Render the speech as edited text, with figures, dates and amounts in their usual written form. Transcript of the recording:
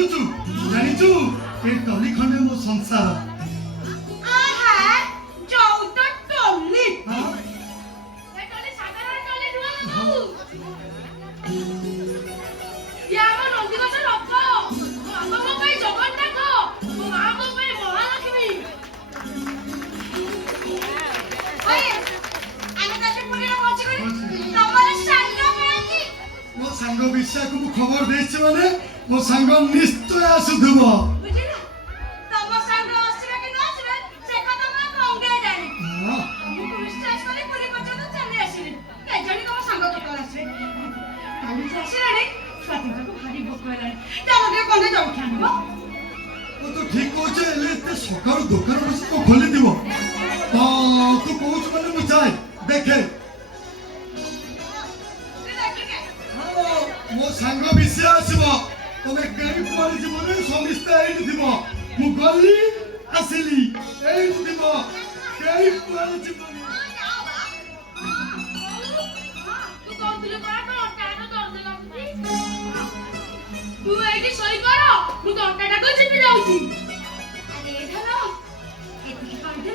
बुझुचु जानिचु ए टली खंडे मो संसार आहा चौथा टल्ली हां ए टल्ली साधारण टल्ली नुआ बाबू यामा नंदीगछ रथ बाबा भाई जगन्नाथ मो मां को भाई महालक्ष्मी ओए आने तासे पुरी पहुंची गई तमर सांग मांगी मो सांग विषय को खबर देछ माने मो सांग निश्चय आसुथबो बुझिला तम सांग आसीबे कि न आसीबे से कथा मा कंगे जानी हां ମୁଁ ବିଶ୍ୱାସ କରି ପୁରୀ ପର୍ଯ୍ୟନ୍ତ ଚାଲି ଆସିଲି କେଜାଣି ତମ ସାଙ୍ଗ କେତେବେଳେ ଆସିବେ କାଲି ସେ ଆସିଲାଣି ସ୍ୱାଧୀନତାକୁ ଭାରି ଭୋକ ହେଲାଣି ଚାଲ ଟିକେ କଣ୍ଡେ ଜଳଖିଆ ଆଣିବ ओ तो ठीक कोचे ले ते सकाळ दुकान बस को खोली दिबो तो तू कोच माने मु जाय देखे हां मो सांग विषय आसीबो तमे केही पळि जीवने समिस्ते एई दिबो मु गली आसिली एई दिबो केही पळि जीवने ତୁ କହୁଥିଲୁ ପରା ତୋ ଅଣ୍ଟାଟା ଦର୍ଦ ଲାଗୁଛି ତୁ ଏଇଠି ଶୋଇ ପଡ଼ ମୁଁ ତୋ ଅଣ୍ଟାଟାକୁ ଚିପି ଯାଉଛି